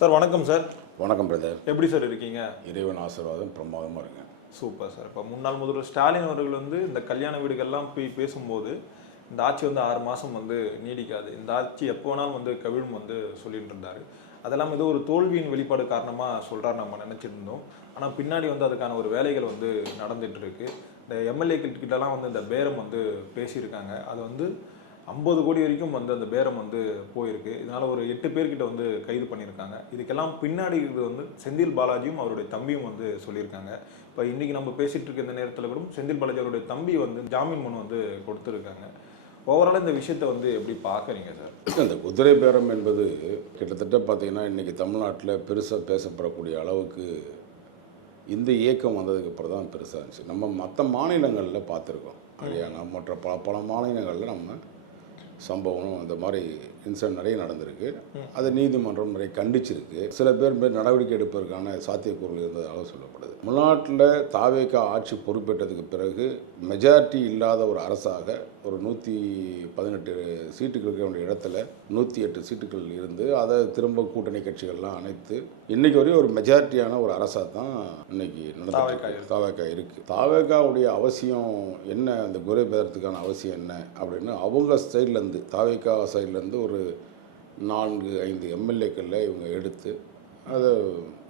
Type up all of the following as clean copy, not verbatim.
Sir வணக்கம் sir. வணக்கம் brother. எப்படி சார் இருக்கீங்க? இறைவன் ஆசீர்வாதம் பிரமாதமாக இருங்க. Super sir. இப்போ முன்னாள் முதல்வர் ஸ்டாலின் அவர்கள் இந்த கல்யாண வீடுகள்லாம் போய் பேசும்போது இந்த ஆட்சி 6 மாதம் நீடிக்காது, இந்த ஆட்சி எப்போ வேணாலும் கவிழும் சொல்லிட்டு இருந்தார். அதெல்லாம் ஒரு தோல்வியின் வெளிப்பாடு காரணமாக சொல்கிறார் நம்ம நினச்சிட்டு இருந்தோம். ஆனால் பின்னாடி அதுக்கான ஒரு வேலைகள் நடந்துட்டு இருக்கு. இந்த எம்எல்ஏக்கள் கிட்டலாம் இந்த பேரம் பேசியிருக்காங்க. அது 50 கோடி வரைக்கும் அந்த பேரம் போயிருக்கு. இதனால ஒரு 8 பேர்கிட்ட கைது பண்ணியிருக்காங்க. இதுக்கெல்லாம் பின்னாடி இது செந்தில் பாலாஜியும் அவருடைய தம்பியும் சொல்லியிருக்காங்க. இப்போ இன்னைக்கு நம்ம பேசிட்டு இருக்க இந்த நேரத்தில் கூட செந்தில் பாலாஜி அவருடைய தம்பி ஜாமீன் மனு கொடுத்துருக்காங்க. ஓவரால் இந்த விஷயத்தை எப்படி பார்க்குறீங்க சார்? இந்த குதிரை பேரம் என்பது கிட்டத்தட்ட பார்த்தீங்கன்னா இன்றைக்கி தமிழ்நாட்டில் பெருசாக பேசப்படக்கூடிய அளவுக்கு இந்த இயக்கம் வந்ததுக்கு அப்புறம் தான் பெருசாக இருந்துச்சு. நம்ம மற்ற மாநிலங்களில் பார்த்துருக்கோம். ஹரியானா மற்ற பல மாநிலங்களில் நம்ம சம்பவம் இந்த மாதிரி இன்சிடென்ட் நிறைய நடந்திருக்கு. அதை நீதிமன்றம் நிறைய கண்டிச்சிருக்கு. சில பேர் நடவடிக்கை எடுப்பதற்கான சாத்தியக்கூறுகள் இருந்ததாக சொல்லப்படுது. தமிழ்நாட்டில் தாவேகா ஆட்சி பொறுப்பேற்றதுக்கு பிறகு மெஜாரிட்டி இல்லாத ஒரு அரசாக ஒரு 118 சீட்டுகள் இருக்க வேண்டிய இடத்துல 108 சீட்டுகள் இருந்து அதை திரும்ப கூட்டணி கட்சிகள்லாம் அனைத்து இன்னைக்கு வரையும் ஒரு மெஜாரிட்டியான ஒரு அரசாக தான் இன்னைக்கு தாவேகா இருக்குது. தாவேகாவுடைய அவசியம் என்ன, அந்த குறை பேரத்துக்கான அவசியம் என்ன அப்படின்னு அவங்க சைட்லேருந்து தாவேகா சைட்லேருந்து ஒரு 4-5 எம்எல்ஏக்களில் இவங்க எடுத்து அதை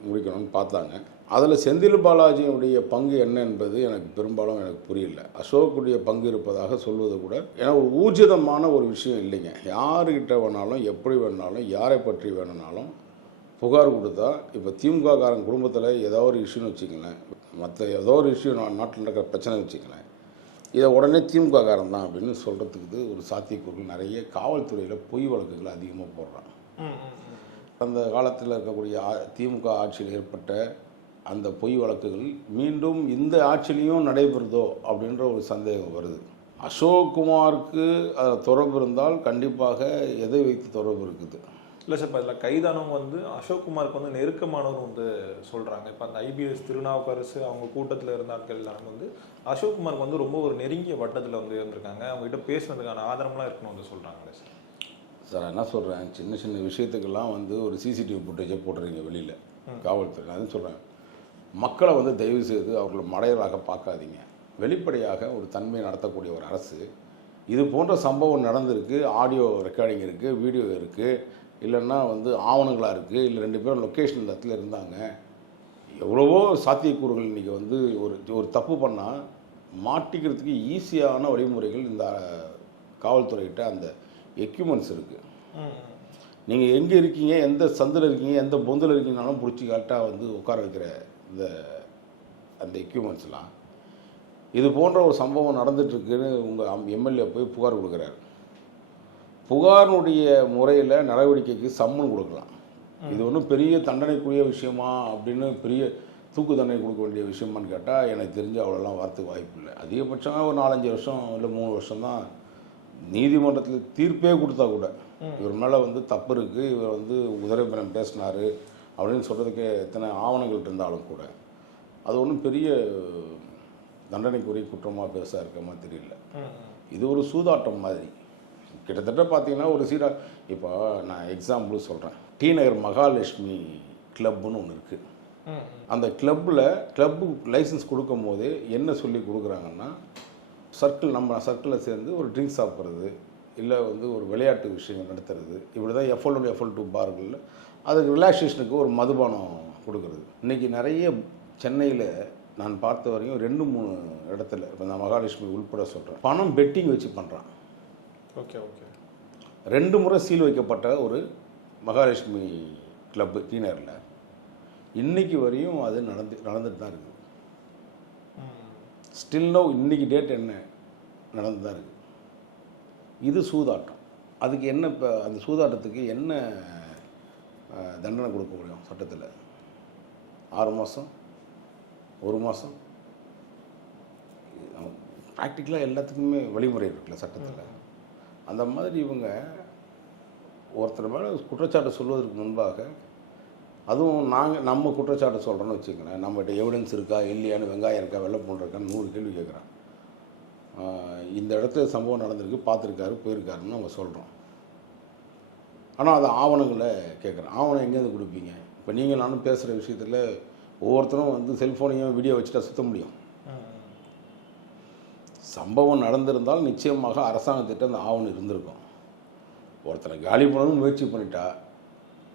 முடிக்கணும்னு பார்த்தாங்க. அதில் செந்தில் பாலாஜியுடைய பங்கு என்ன என்பது எனக்கு பெரும்பாலும் எனக்கு புரியல. அசோக்குடைய பங்கு இருப்பதாக சொல்வது கூட ஏன்னா ஒரு ஊர்ஜிதமான ஒரு விஷயம் இல்லைங்க. யாருக்கிட்ட வேணாலும் எப்படி வேணாலும் யாரை பற்றி வேணுனாலும் புகார் கொடுத்தா, இப்போ திமுககாரன் குடும்பத்தில் ஏதோ ஒரு இஷ்யூன்னு வச்சுக்கங்களேன், மற்ற ஏதோ ஒரு இஷ்யூ நாட்டில் நடக்கிற பிரச்சனை வச்சுக்கங்களேன், இதை உடனே திமுககாரன் தான் அப்படின்னு சொல்கிறதுக்கு ஒரு சாத்தியக்கூறுகள் நிறைய காவல்துறையில் பொய் வழக்குகள் அதிகமாக போடுறாங்க. அந்த காலத்தில் இருக்கக்கூடிய திமுக ஆட்சியில் ஏற்பட்ட அந்த பொய் வழக்குகள் மீண்டும் இந்த ஆட்சியிலையும் நடைபெறுதோ அப்படின்ற ஒரு சந்தேகம் வருது. அசோக்குமாருக்கு அதில் தொடர்பு இருந்தால் கண்டிப்பாக எதை வைத்து தொடர்பு இருக்குது? இல்லை சார், இப்போ இதில் கைதானவங்க அசோக்குமாருக்கு நெருக்கமானவர் சொல்கிறாங்க. இப்போ அந்த ஐபிஎஸ் திருநாவுக்கரசு அவங்க கூட்டத்தில் இருந்த ஆட்கள் எல்லாரும் அசோக்குமாருக்கு ரொம்ப ஒரு நெருங்கிய வட்டத்தில் இருந்திருக்காங்க. அவங்ககிட்ட பேசுனதுக்கான ஆதாரம்லாம் இருக்கணும்னு சொல்கிறாங்களே சார். சார் என்ன சொல்கிறேன், சின்ன சின்ன விஷயத்துக்கெல்லாம் ஒரு சிசிடிவி ஃபுட்டேஜை போட்டுறீங்க வெளியில் காவல்துறை. அதுன்னு சொல்கிறேன், மக்களை தயவு செய்து அவர்களை மடையராக பார்க்காதீங்க. வெளிப்படையாக ஒரு தன்மையை நடத்தக்கூடிய ஒரு அரசு இது போன்ற சம்பவம் நடந்திருக்கு, ஆடியோ ரெக்கார்டிங் இருக்குது, வீடியோ இருக்குது, இல்லைன்னா ஆவணங்களாக இருக்குது, இல்லை 2 பேரும் லொக்கேஷன் இந்த இடத்துல இருந்தாங்க, எவ்வளவோ சாத்தியக்கூறுகள் இன்றைக்கி ஒரு தப்பு பண்ணால் மாட்டிக்கிறதுக்கு ஈஸியான வழிமுறைகள் இந்த காவல்துறைகிட்ட அந்த எக்யூப்மெண்ட்ஸ் இருக்குது. நீங்கள் எங்கே இருக்கீங்க, எந்த சந்தில் இருக்கீங்க, எந்த பொந்தில் இருக்கீங்கனாலும் பிடிச்சி கரெக்டாக உட்கார வைக்கிற அந்த எக்யூப்மெண்ட்ஸ்லாம் இது போன்ற ஒரு சம்பவம் நடந்துகிட்ருக்குன்னு உங்கள் எம்எல்ஏ போய் புகார் கொடுக்குறாரு. புகாரினுடைய முறையில் நடவடிக்கைக்கு சம்மன் கொடுக்கலாம். இது ஒன்றும் பெரிய தண்டனைக்குரிய விஷயமா அப்படின்னு பெரிய தூக்கு தண்டனை கொடுக்க வேண்டிய விஷயமானு கேட்டால் எனக்கு தெரிஞ்சு அவ்வளோலாம் வரத்துக்கு வாய்ப்பு இல்லை. அதிகபட்சம் ஒரு 4-5 வருஷம் இல்லை 3 வருஷம் தான் நீதிமன்றத்தில் தீர்ப்பே கொடுத்தா கூட இவர் மேலே தப்பு இருக்குது, இவர் உதரப்பினம் பேசினார் அப்படின்னு சொல்கிறதுக்கு எத்தனை ஆவணங்கள் இருந்தாலும் கூட அது ஒன்றும் பெரிய தண்டனைக்குரிய குற்றமாக பெருசாக இருக்க மாதிரி தெரியல. இது ஒரு சூதாட்டம் மாதிரி கிட்டத்தட்ட பார்த்தீங்கன்னா ஒரு இப்போ நான் எக்ஸாம்பிள் சொல்கிறேன், டி நகர் மகாலட்சுமி கிளப்புன்னு ஒன்று இருக்குது. அந்த கிளப்பு லைசன்ஸ் கொடுக்கும் போதே என்ன சொல்லி கொடுக்குறாங்கன்னா, நம்ம சர்க்கிளில் சேர்ந்து ஒரு ட்ரிங்க்ஸ் சாப்பிட்றது, இல்லை ஒரு விளையாட்டு விஷயங்கள் நடத்துறது, இப்படி தான் F1 F2 பார்களில் அதுக்கு ரிலாக்ஸேஷனுக்கு ஒரு மதுபானம் கொடுக்குறது. இன்றைக்கி நிறைய சென்னையில் நான் பார்த்த வரையும் 2-3 இடத்துல, இப்போ நான் மகாலட்சுமி உள்பட சொல்கிறேன், பணம் பெட்டிங் வச்சு பண்ணுறான். ஓகே ஓகே 2 முறை சீல் வைக்கப்பட்ட ஒரு மகாலட்சுமி கிளப்பு டீனரில் இன்றைக்கி வரையும் அது நடந்துட்டு தான் இருக்குது. ஸ்டில் நோ இன்றைக்கி டேட் என்ன நடந்து தான் இருக்குது. இது சூதாட்டம். அதுக்கு என்ன, இப்போ அந்த சூதாட்டத்துக்கு என்ன தண்டனை கொடுக்க முடியும் சட்டத்தில்? 6 மாதம், 1 மாதம். ப்ராக்டிக்கலாக எல்லாத்துக்குமே வழிமுறை இருக்குல்ல சட்டத்தில். அந்த மாதிரி இவங்க ஒருத்தர் மேலே குற்றச்சாட்டு சொல்வதற்கு முன்பாக, அதுவும் நம்ம குற்றச்சாட்டு சொல்கிறோன்னு வச்சுக்கோங்களேன், நம்மகிட்ட எவிடன்ஸ் இருக்கா இல்லையான்னு, வெங்காயம் இருக்கா வெள்ளை பூண்டு இருக்கான்னு 100 கேள்வி கேட்குறான். இந்த இடத்துல சம்பவம் நடந்திருக்கு, பார்த்துருக்காரு, போயிருக்காருன்னு நம்ம சொல்கிறோம். ஆனால் அது ஆவணங்களை கேட்குறேன். ஆவணம் எங்கேருந்து கொடுப்பீங்க? இப்போ நீங்கள் நானும் பேசுகிற விஷயத்தில் ஒவ்வொருத்தரும் வந்து செல்ஃபோனையும் வீடியோ வச்சுட்டா சுத்த முடியும். சம்பவம் நடந்திருந்தால் நிச்சயமாக அரசாங்கத்திட்ட அந்த ஆவணம் இருந்திருக்கும். ஒருத்தனை காலி பண்ணணும் முயற்சி பண்ணிட்டா,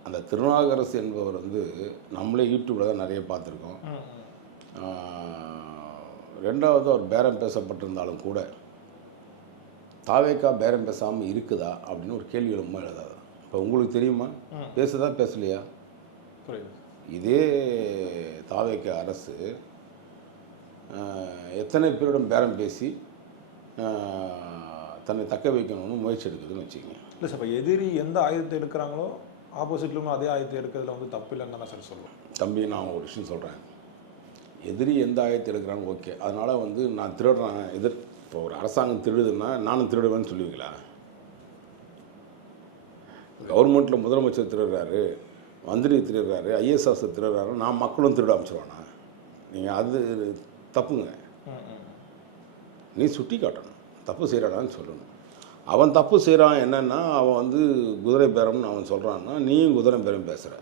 அந்த திருநாகரசு என்பவர் வந்து நம்மளே யூடியூப்பில் தான் நிறைய பார்த்துருக்கோம். ரெண்டாவது அவர் பேரம் பேசப்பட்டிருந்தாலும் கூட தாவேக்கா பேரம் பேசாமல் இருக்குதா அப்படின்னு ஒரு கேள்வி ரொம்ப எழுதாது. இப்போ உங்களுக்கு தெரியுமா பேசுதா பேசலையா? இதே தாவேக்கா அரசு எத்தனை பேரிடம் பேரம் பேசி தன்னை தக்க வைக்கணும்னு முயற்சி எடுக்குதுன்னு வச்சுக்கோங்க. இல்லை சார், இப்போ எதிரி எந்த ஆயுதத்தை எடுக்கிறாங்களோ ஆப்போசிட்லும் அதே ஆயுதத்தை எடுக்கிறதுல வந்து தப்பு இல்லைன்னு தானே சார் சொல்லுவோம். தம்பி, நான் ஒரு விஷயம் சொல்கிறேன். எதிரி எந்த ஆயுதத்தை எடுக்கிறான்னு ஓகே, அதனால் வந்து நான் திருடுறேன் இப்போ ஒரு அரசாங்கம் திருடுதுன்னா நானும் திருடுவேன்னு சொல்லுவீங்களா? கவர்மெண்ட்டில் முதலமைச்சர் திருடுறாரு, மந்திரி திருடுறாரு, ஐஏஎஸ் ஆஃபீஸர் திருடுறாரு, நான் மக்களும் திருட அமைச்சிருவானா? நீங்கள் அது தப்புங்க. நீ சுட்டி காட்டணும், தப்பு செய்கிறானான்னு சொல்லணும். அவன் தப்பு செய்கிறான் என்னென்னா, அவன் வந்து குதிரை பேரம்னு அவன் சொல்கிறான்னா நீயும் குதிரை பேரம் பேசுகிற.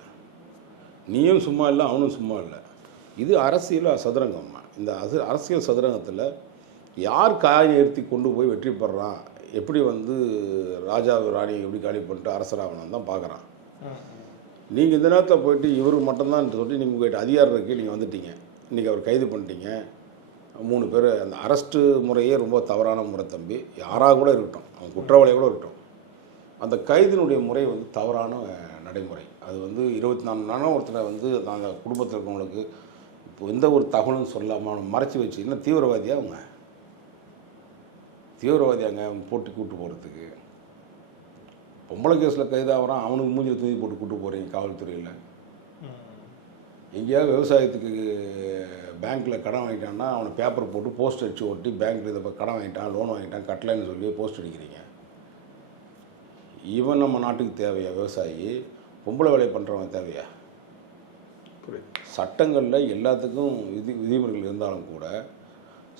நீயும் சும்மா இல்லை, அவனும் சும்மா இல்லை. இது அரசியல் சதுரங்கம்மா. இந்த அரசியல் சதுரங்கத்தில் யார் காயை ஏற்றி கொண்டு போய் வெற்றி பெறான், எப்படி வந்து ராஜா ராணியை எப்படி காலி பண்ணிட்டு அரசராகணும் தான் பார்க்குறான். நீங்கள் இந்த நேரத்தில் போயிட்டு இவருக்கு மட்டும்தான் சொல்லி நீங்கள் போயிட்டு அதிகாரம் இருக்கு, நீங்கள் வந்துட்டீங்க, இன்றைக்கி அவர் கைது பண்ணிட்டீங்க 3 பேர். அந்த அரெஸ்ட்டு முறையே ரொம்ப தவறான முறை தம்பி. யாராக கூட இருக்கட்டும், அவன் குற்றவாளியாக கூட இருக்கட்டும், அந்த கைதினுடைய முறை வந்து தவறான நடைமுறை. அது வந்து 24 மணி நேரம் ஒருத்தனை வந்து நாங்கள் குடும்பத்தில் இருக்கவங்களுக்கு இப்போ எந்த ஒரு தகவலும் சொல்லாமல் அவனை மறைச்சி வச்சு, இன்னும் தீவிரவாதியாக அவங்க தீவிரவாதியாங்க போட்டு கூட்டு போகிறதுக்கு. பொம்பளை கேஸில் கைதாகிறான், அவனுக்கு மூஞ்சில் தூக்கி போட்டு கூட்டு போகிறீங்க காவல்துறையில். எங்கேயாவது விவசாயத்துக்கு பேங்க்கில் கடன் வாங்கிட்டான்னா அவனை பேப்பர் போட்டு போஸ்ட் அடித்து ஒட்டி பேங்க்கில் இதை கடன் வாங்கிட்டான், லோன் வாங்கிட்டான், கட்டலைன்னு சொல்லி போஸ்ட் அடிக்கிறீங்க. இவன் நம்ம நாட்டுக்கு தேவையா விவசாயி? பொம்பளை வேலை பண்ணுறவன் தேவையா? சட்டங்களில் எல்லாத்துக்கும் விதிமுறைகள் இருந்தாலும் கூட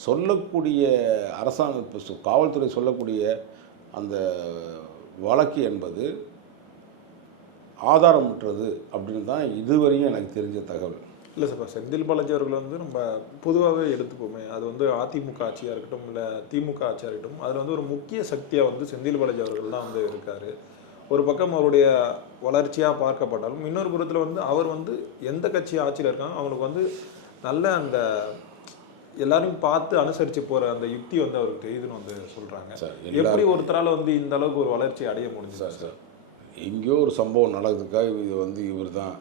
சொல்லக்கூடிய அரசாங்கம் இப்போ காவல்துறை சொல்லக்கூடிய அந்த வழக்கு என்பது ஆதாரமற்றது அப்படின்னு தான் இதுவரையும் எனக்கு தெரிஞ்ச தகவல். இல்லை சார், இப்போ செந்தில் பாலாஜி அவர்கள் வந்து நம்ம பொதுவாகவே எடுத்துப்போமே, அது வந்து அதிமுக ஆட்சியாக இருக்கட்டும் இல்லை திமுக ஆட்சியாக இருக்கட்டும், அதில் வந்து ஒரு முக்கிய சக்தியாக வந்து செந்தில் பாலாஜி அவர்கள் தான் வந்து இருக்கார். ஒரு பக்கம் அவருடைய வளர்ச்சியாக பார்க்கப்பட்டாலும் இன்னொரு புறத்தில் வந்து அவர் வந்து எந்த கட்சி ஆட்சியில் இருக்காங்க அவங்களுக்கு வந்து நல்ல அந்த எல்லாரையும் பார்த்து அனுசரித்து போகிற அந்த யுக்தி வந்து அவருக்கு தெரியுதுன்னு வந்து சொல்கிறாங்க. எப்படி ஒருத்தரால் வந்து இந்த அளவுக்கு ஒரு வளர்ச்சி அடைய முடிஞ்சு சார்? எங்கேயோ ஒரு சம்பவம் நடக்குதுக்காக இது வந்து இவர் தான்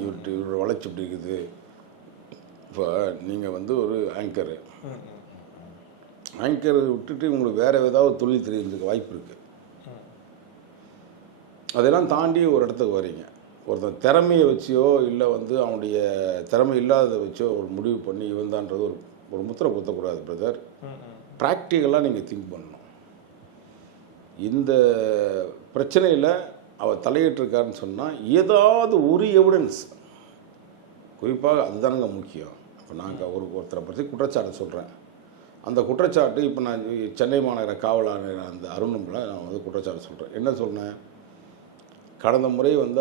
இவரோட வளர்ச்சி இப்படி இருக்குது. இப்போ நீங்கள் வந்து ஒரு ஆங்கரு விட்டுட்டு உங்களுக்கு வேறு ஏதாவது தொழில் தெரிஞ்சதுக்கு வாய்ப்பு இருக்குது. அதெல்லாம் தாண்டி ஒரு இடத்துக்கு வரீங்க. ஒருத்தன் திறமையை வச்சியோ இல்லை வந்து அவனுடைய திறமை இல்லாததை வச்சோ ஒரு முடிவு பண்ணி இவன் தான்றது ஒரு முத்திரை குத்தக்கூடாது பிரதர். ப்ராக்டிக்கலாக நீங்கள் திங்க் பண்ணணும். இந்த பிரச்சனையில் அவர் தலையிட்டிருக்காருன்னு சொன்னால் ஏதாவது ஒரு எவிடன்ஸ், குறிப்பாக அதுதானுங்க முக்கியம். இப்போ நாங்கள் ஒருத்தரை பற்றி குற்றச்சாட்டு சொல்கிறேன். அந்த குற்றச்சாட்டு இப்போ நான் சென்னை மாநகர காவல் ஆணையர் அந்த அருணும்ல நான் வந்து குற்றச்சாட்டு சொல்கிறேன். என்ன சொன்னேன்? கடந்த முறை வந்து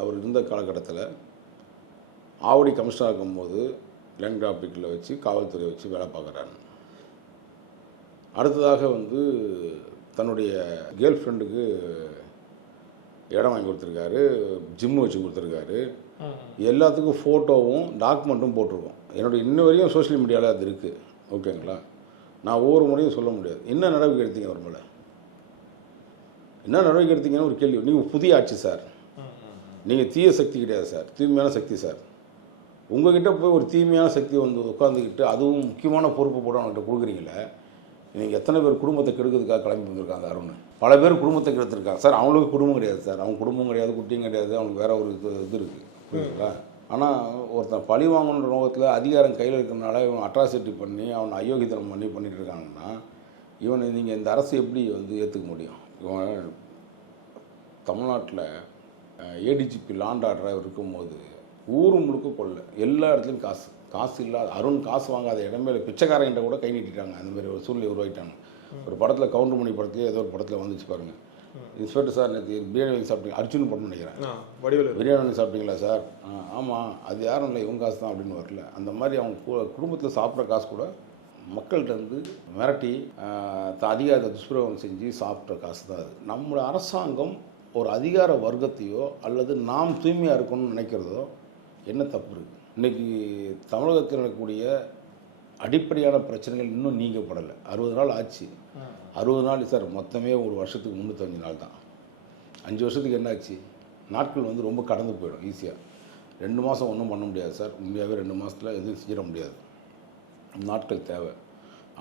அவர் இருந்த காலகட்டத்தில் ஆவடி கமிஷனாக இருக்கும்போது லேண்ட் கிராஃபிக்கில் வச்சு காவல்துறை வச்சு வேலை பார்க்குறாரு. அடுத்ததாக வந்து தன்னுடைய கேர்ள் ஃப்ரெண்டுக்கு இடம் வாங்கி கொடுத்துருக்காரு, ஜிம்மு வச்சு கொடுத்துருக்காரு. எல்லாத்துக்கும் ஃபோட்டோவும் டாக்குமெண்ட்டும் போட்டிருக்கோம். என்னுடைய இன்ன வரையும் சோஷியல் மீடியாவில் அது இருக்குது. ஓகேங்களா? நான் ஒவ்வொரு முறையும் சொல்ல முடியாது. என்ன நடவடிக்கை எடுத்தீங்க அவர் மேலே? என்ன நடவடிக்கை எடுத்தீங்கன்னு ஒரு கேள்வி. நீங்கள் புதிய ஆட்சி சார், நீங்கள் தீய சக்தி கிடையாது சார், தூய்மையான சக்தி சார். உங்கள்கிட்ட போய் ஒரு தீமையான சக்தி வந்து உட்காந்துக்கிட்டு அதுவும் முக்கியமான பொறுப்பு போட அவங்ககிட்ட கொடுக்குறீங்களே. நீங்கள் எத்தனை பேர் குடும்பத்தை கெடுக்கிறதுக்காக கிளம்பி வந்திருக்காங்க அருண்? பல பேர் குடும்பத்தை கெடுத்துருக்காங்க சார். அவங்களுக்கு குடும்பம் கிடையாது சார், அவங்க குடும்பம் கிடையாது, குட்டியும் கிடையாது, அவங்களுக்கு வேற ஒரு இது இருக்குது, புரியுதுங்களா? ஆனால் ஒருத்தன் பழி வாங்கணுன்ற நோக்கத்தில் அதிகாரம் கையில் இருக்கிறனால இவன் அட்ராசிட்டி பண்ணி அவனை அயோக்கியத்தனம் பண்ணிட்டு இருக்காங்கன்னா இவனை நீங்கள் இந்த அரசு எப்படி வந்து ஏற்றுக்க முடியும்? இவன் தமிழ்நாட்டில் ஏடிஜிபி லாண்ட் ஆர்டராக இருக்கும்போது ஊர் முழுக்க கொள்ள எல்லா இடத்துலையும் காசு இல்லாத அருண் காசு வாங்காத இடமே இல்லை. பிச்சைக்காரங்கிட்ட கூட கை நீட்டிட்டாங்க. அந்த மாதிரி ஒரு சூழ்நிலை உருவாக்கிட்டாங்க. ஒரு படத்தில் கவுண்டமணி படத்துலேயே ஏதோ ஒரு படத்தில் வந்துச்சு பாருங்கள். இன்ஸ்பெக்டர் சார் நேற்று பிரியாணி வாங்கி சாப்பிட்டீங்க, அர்ஜுன் பண்ணு நினைக்கிறேன், வடிவில் பிரியாணி வாங்கி சாப்பிட்டீங்களா சார்? ஆமாம், அது யாரும் இல்லை, இவங்க காசு தான் அப்படின்னு வரல. அந்த மாதிரி அவங்க குடும்பத்தில் சாப்பிட்ற காசு கூட மக்கள்கிட்ட வந்து மிரட்டி அதிகாரத்தை துஷ்பிரயோகம் செஞ்சு சாப்பிட்ற காசு தான் அது. நம்முடைய அரசாங்கம் ஒரு அதிகார வர்க்கத்தையோ அல்லது நாம் தூய்மையாக இருக்கணும்னு நினைக்கிறதோ என்ன தப்பு இருக்குது? இன்றைக்கி தமிழகத்தில் இருக்கக்கூடிய அடிப்படையான பிரச்சனைகள் இன்னும் நீங்கப்படலை. 60 நாள் ஆச்சு. 60 நாள் சார், மொத்தமே ஒரு வருஷத்துக்கு 305 நாள் தான். 5 வருஷத்துக்கு என்ன ஆச்சு? நாட்கள் வந்து ரொம்ப கடந்து போயிடும் ஈஸியாக. 2 மாதம் ஒன்றும் பண்ண முடியாது சார், உண்மையாகவே 2 மாதத்தில் எதுவும் செஞ்சிட முடியாது. நாட்கள் தேவை.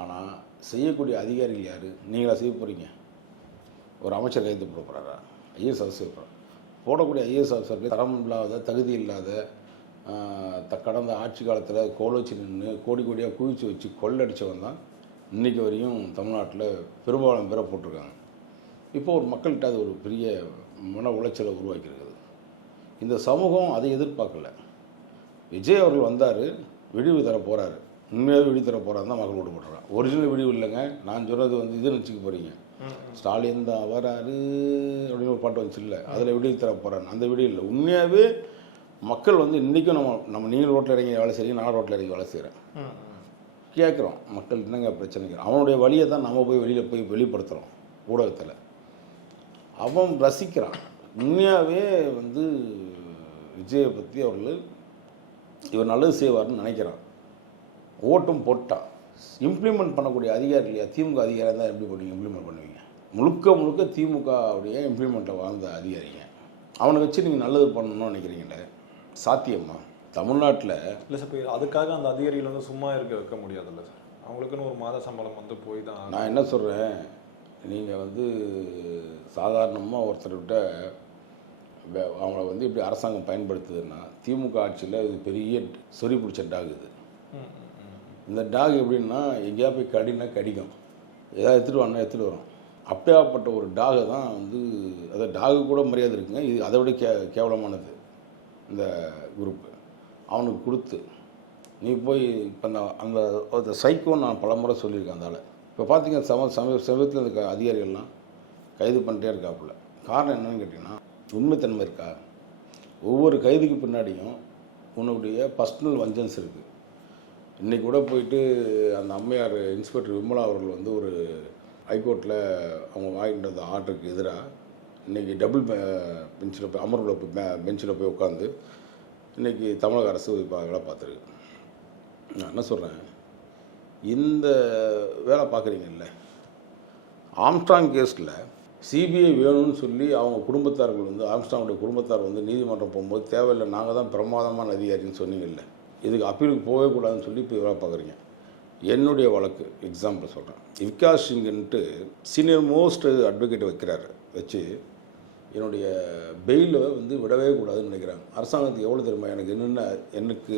ஆனால் செய்யக்கூடிய அதிகாரிகள் யார்? நீங்களா செய்ய போகிறீங்க? ஒரு அமைச்சர் கைது போட போகிறாரா? ஐஏஎஸ் ஆஃபீஸர் போடக்கூடிய ஐஏஎஸ் ஆஃபீஸருக்கு தரம் இல்லாத, தகுதி இல்லாத, கடந்த ஆட்சி காலத்தில் கோலோச்சி நின்று கோடி கோடியாக குவிச்சு வச்சு கொள்ளடிச்சவன் தான் இன்றைக்கி வரையும் தமிழ்நாட்டில் பெரும்பாலும் பேரை போட்டிருக்காங்க. இப்போ ஒரு மக்கள்கிட்ட அது ஒரு பெரிய மன உளைச்சலை உருவாக்கியிருக்குது. இந்த சமூகம் அதை எதிர்பார்க்கல. விஜய் அவர்கள் வந்தார், விடிவு தர போகிறாரு. உண்மையாகவே விடிவு தர போகிறாரு தான் மக்கள் ஓடுபடுறான். ஒரிஜினல் விடிவு இல்லைங்க, நான் சொன்னது வந்து இது நினச்சிக்க போகிறீங்க. ஸ்டாலின் தான் வராரு அப்படின்னு ஒரு பாட்டு வந்துச்சு இல்லை, அதில் விடிவு தர போகிறாரு. அந்த விடிவு இல்லை. உண்மையாகவே மக்கள் வந்து இன்றைக்கும் நம்ம நீங்கள் ரோட்டில் இறங்கி வேலை செய்கிறீங்க, நான் ரோட்டில் இறங்கி வேலை செய்கிறேன். கேட்குறோம் மக்கள் என்னங்க பிரச்சனைக்கு. அவனுடைய வழியை தான் நம்ம போய் வெளியில் போய் வெளிப்படுத்துகிறோம் ஊடகத்தில். அவன் ரசிக்கிறான். உண்மையாகவே வந்து விஜயை பற்றி அவர்கள் இவர் நல்லது செய்வார்னு நினைக்கிறான். ஓட்டும் போட்டான். இம்ப்ளிமெண்ட் பண்ணக்கூடிய அதிகாரி இல்லையா? திமுக அதிகாரி தான் எப்படி பண்ணுவீங்க? இம்ப்ளிமெண்ட் பண்ணுவீங்க? முழுக்க திமுகவுடைய இம்ப்ளிமெண்ட்டை வாழ்ந்த அதிகாரிங்க. அவனை வச்சு நீங்கள் நல்லது பண்ணணும்னு நினைக்கிறீங்களே, சாத்தியமா? தமிழ்நாட்டில் இல்லை சார், இப்போ அதுக்காக அந்த அதிகாரிகள் வந்து சும்மா இருக்க வைக்க முடியாதுல்ல சார். அவங்களுக்குன்னு ஒரு மாத சம்பளம் வந்து போய் தான். நான் என்ன சொல்கிறேன், நீங்கள் வந்து சாதாரணமாக ஒருத்தர்கிட்ட அவங்கள வந்து இப்படி அரசாங்கம் பயன்படுத்துதுன்னா, திமுக ஆட்சியில் இது பெரிய சொறி பிடிச்ச டாக் இது. இந்த டாக் எப்படின்னா, எங்கேயா போய் கடினா கடிக்கும், ஏதாவது எடுத்துகிட்டு வரணும் எடுத்துகிட்டு வரும். அப்படியாப்பட்ட ஒரு டாகை தான் வந்து, அதை டாகு கூட மரியாதை இருக்குங்க, இது அதை விட கேவலமானது இந்த குரூப்பு. அவனுக்கு கொடுத்து நீ போய் இப்போ அந்த சைக்கோன்னு நான் பலமுறை சொல்லியிருக்கேன். அதனால் இப்போ பார்த்தீங்கன்னா சமீபத்தில் இந்த அதிகாரிகள்லாம் கைது பண்ணிட்டே இருக்காப்புல. காரணம் என்னன்னு கேட்டிங்கன்னா, உண்மைத்தன்மை இருக்கா? ஒவ்வொரு கைதுக்கு பின்னாடியும் உன்னுடைய பர்சனல் வஞ்சன்ஸ் இருக்குது. இன்றைக்கி கூட போயிட்டு அந்த அம்மையார் இன்ஸ்பெக்டர் விமலா அவர்கள் வந்து ஒரு ஹைகோர்ட்டில் அவங்க வாங்கிட்டு வந்த ஆர்டருக்கு எதிராக இன்றைக்கி டபுள் பெஞ்சில் போய் அமர்வுல பெஞ்சில் போய் உட்காந்து இன்றைக்கி தமிழக அரசு இப்போ வேலை பார்த்துருக்கு. நான் என்ன சொல்கிறேன், இந்த வேலை பார்க்குறீங்கல்ல, ஆம்ஸ்ட்ராங் கேஸில் சிபிஐ வேணும்னு சொல்லி அவங்க குடும்பத்தார்கள் வந்து, ஆம்ஸ்ட்ராங்குடைய குடும்பத்தார் வந்து நீதிமன்றம் போகும்போது தேவையில்லை, நாங்கள் தான் பிரமாதமான அதிகாரின்னு சொன்னீங்கல்ல, இதுக்கு அப்பீலுக்கு போகவே கூடாதுன்னு சொல்லி இப்போ வேலை பார்க்குறீங்க. என்னுடைய வழக்கு எக்ஸாம்பிள் சொல்கிறேன். விகாஸ் சிங்ன்ட்டு சீனியர் மோஸ்ட் அட்வொகேட்டை வைக்கிறாரு, வச்சு என்னுடைய பெயிலை வந்து விடவே கூடாதுன்னு நினைக்கிறாங்க. அரசாங்கத்துக்கு எவ்வளோ தெரியுமா எனக்கு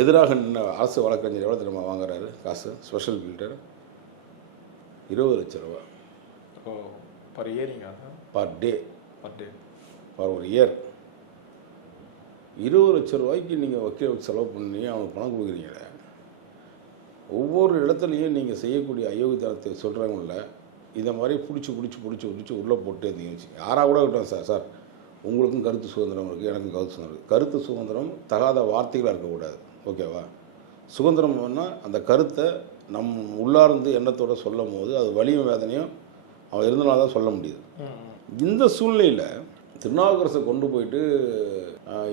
எதிராக நின்ன அரசு வழக்கறிஞர் எவ்வளோ தெரியுமா வாங்குறாரு காசு? ஸ்பெஷல் பில்டர் 20 லட்ச ரூபா பர் இயரிங்க, பர் டே பர் ஒரு இயர். 20 லட்ச ரூபாய்க்கு நீங்கள் வக்கீலுக்கு செலவு பண்ணி அவனுக்கு பணம் கொடுக்குறீங்களே. ஒவ்வொரு இடத்துலையும் நீங்கள் செய்யக்கூடிய அயோக்கியத்தனத்தை சொல்கிறவங்கள இதை மாதிரி பிடிச்சி உள்ளே போட்டு இருந்தீங்க. யாராக கூட விட்டோம் சார், உங்களுக்கும் கருத்து சுதந்திரம் இருக்குது, எனக்கும் கருத்து சுதந்திரம் இருக்குது. கருத்து சுதந்திரம் தகாத வார்த்தைகளாக இருக்கக்கூடாது, ஓகேவா? சுதந்திரம்னா அந்த கருத்தை உள்ளார்ந்து எண்ணத்தோடு சொல்லும் போது அது வலியும் வேதனையும் அவன் இருந்தனால தான் சொல்ல முடியுது. இந்த சூழ்நிலையில் திருநாவுக்கரசை கொண்டு போயிட்டு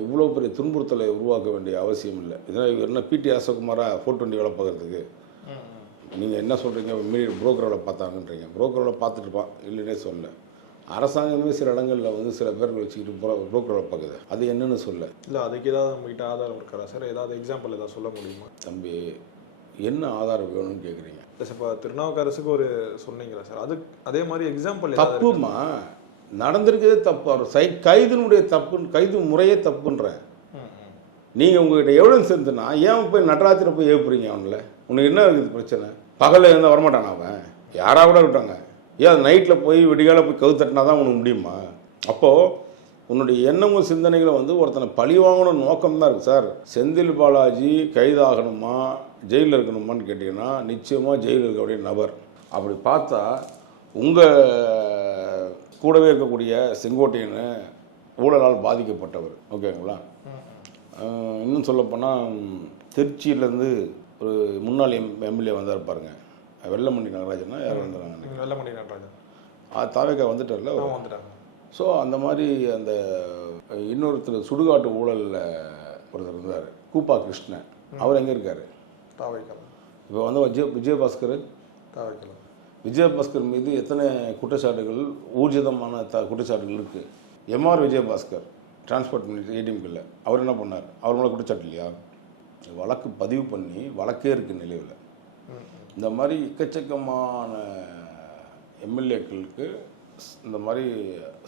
இவ்வளோ பெரிய துன்புறுத்தலை உருவாக்க வேண்டிய அவசியம் இல்லை. இதனால் என்ன பிடி அசோக்குமாரா 420 வேலை பார்க்குறதுக்கு? நீங்கள் என்ன சொல்கிறீங்க, புரோக்கரோட பார்த்தாங்கன்றீங்க. புரோக்கரோட பார்த்துட்டுப்பான் இல்லைன்னே சொல்ல. அரசாங்கமே சில இடங்களில் வந்து சில பேர்கள் வச்சுக்கிட்டு புரோக்கரோட பார்க்குது. அது என்னன்னு சொல்ல. இல்லை, அதுக்கு ஏதாவது நம்மகிட்ட ஆதாரம் இருக்காரா சார்? ஏதாவது எக்ஸாம்பிள் ஏதாவது சொல்ல முடியுமா? தம்பி, என்ன ஆதாரம் வேணும்னு கேட்குறீங்க? சார், இப்போ திருநாவுக்கரசுக்கு ஒரு சொன்னீங்களா சார், அது அதே மாதிரி எக்ஸாம்பிள் தப்புமா நடந்திருக்கிறதே தப்பு. அவர் கைதினுடைய கைது முறையே தப்புன்ற. நீங்கள் உங்கள்கிட்ட எவிடன்ஸ் இருந்துன்னா ஏன் போய் நடராத்திர போய் ஏற்புறீங்க? அவனில் உனக்கு என்ன இருக்குது பிரச்சனை? பகலில் இருந்தால் வரமாட்டான் அவன், யாராக கூட விட்டாங்க. ஏன் அது நைட்டில் போய் விடிகால போய் கவுத்தட்டினா தான் உனக்கு முடியுமா? அப்போது உன்னுடைய எண்ணமும் சிந்தனைகளை வந்து ஒருத்தனை பழி வாங்கணும் நோக்கம் தான் இருக்குது சார். செந்தில் பாலாஜி கைதாகணுமா ஜெயிலில் இருக்கணுமான்னு கேட்டிங்கன்னா நிச்சயமாக ஜெயிலில் இருக்கக்கூடிய நபர். அப்படி பார்த்தா உங்கள் கூடவே இருக்கக்கூடிய செங்கோட்டையன் ஊழலால் பாதிக்கப்பட்டவர். ஓகேங்களா? இன்னும் சொல்லப்போனால் திருச்சியிலேருந்து ஒரு முன்னாள் எம்எல்ஏ வந்தார் பாருங்க, வெள்ளமணி நடராஜனா யார் வந்தாங்க? வெள்ளமணி நடராஜன். தாவேக்கா வந்துட்டார்ல வந்துட்டாங்க. ஸோ அந்த மாதிரி அந்த இன்னொருத்தர் சுடுகாட்டு ஊழலில் ஒருத்தர் இருந்தார், கூப்பா கிருஷ்ணன். அவர் எங்கே இருக்கார்? தாவேக்கா. இப்போ வந்து விஜயபாஸ்கர். தாவேக்கா. விஜயபாஸ்கர் மீது எத்தனை குற்றச்சாட்டுகள், ஊர்ஜிதமான குற்றச்சாட்டுகள் இருக்குது. எம்ஆர் விஜயபாஸ்கர் டிரான்ஸ்போர்ட் மினிஸ்டர் ஏடிஎம்கில் அவர் என்ன பண்ணார்? அவர் மேலே குற்றச்சாட்டு இல்லையா? வழக்கு பதிவு பண்ணி வழக்கே இருக்குது நிலையில். இந்த மாதிரி எக்கச்சக்கமான எம்எல்ஏக்களுக்கு இந்த மாதிரி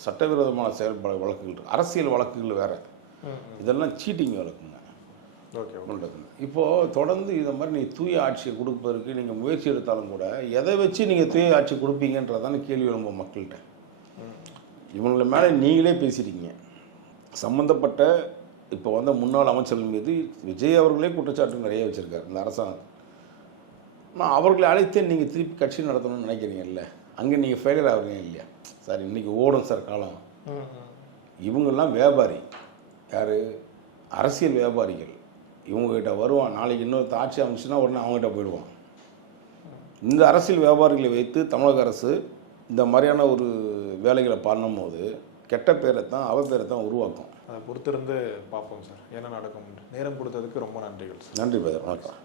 சட்டவிரோதமான செயல்பாடு வழக்குகள் இருக்குது. அரசியல் வழக்குகள் வேறு, இதெல்லாம் சீட்டிங் வழக்குங்க. ஓகே பண்ணுறது. இப்போது தொடர்ந்து இதை மாதிரி நீ தூய ஆட்சியை கொடுப்பதற்கு நீங்கள் முயற்சி எடுத்தாலும் கூட எதை வச்சு நீங்கள் தூய ஆட்சி கொடுப்பீங்கன்றதான கேள்வி எழும்ப மக்கள்கிட்ட. இவங்கள மேலே நீங்களே பேசியிருக்கீங்க. சம்மந்தப்பட்ட இப்போ வந்த முன்னாள் அமைச்சர்கள் மீது விஜய் அவர்களே குற்றச்சாட்டு நிறைய வச்சுருக்காரு இந்த அரசாங்கம். நான் அவர்களை அழைத்தே நீங்கள் திருப்பி கட்சி நடத்தணும்னு நினைக்கிறீங்கல்ல, அங்கே நீங்கள் ஃபெயிலியர் ஆகுறீங்க இல்லையா? சார் இன்றைக்கி ஓடும் சார் காலம். இவங்கெல்லாம் வியாபாரி. யார்? அரசியல் வியாபாரிகள். இவங்ககிட்ட வருவான், நாளைக்கு இன்னொரு ஆட்சி அமைச்சுன்னா உடனே அவங்ககிட்ட போயிடுவான். இந்த அரசியல் வியாபாரிகளை வைத்து தமிழக அரசு இந்த மாதிரியான ஒரு வேலைகளை பண்ணும்போது கெட்ட பேரை தான், அவ பேரை தான் உருவாக்கும். அதை பொறுத்திருந்து பார்ப்போம் சார் என்ன நடக்கும். நேரம் கொடுத்ததுக்கு ரொம்ப நன்றிகள் சார். நன்றி பிரதர், வணக்கம்.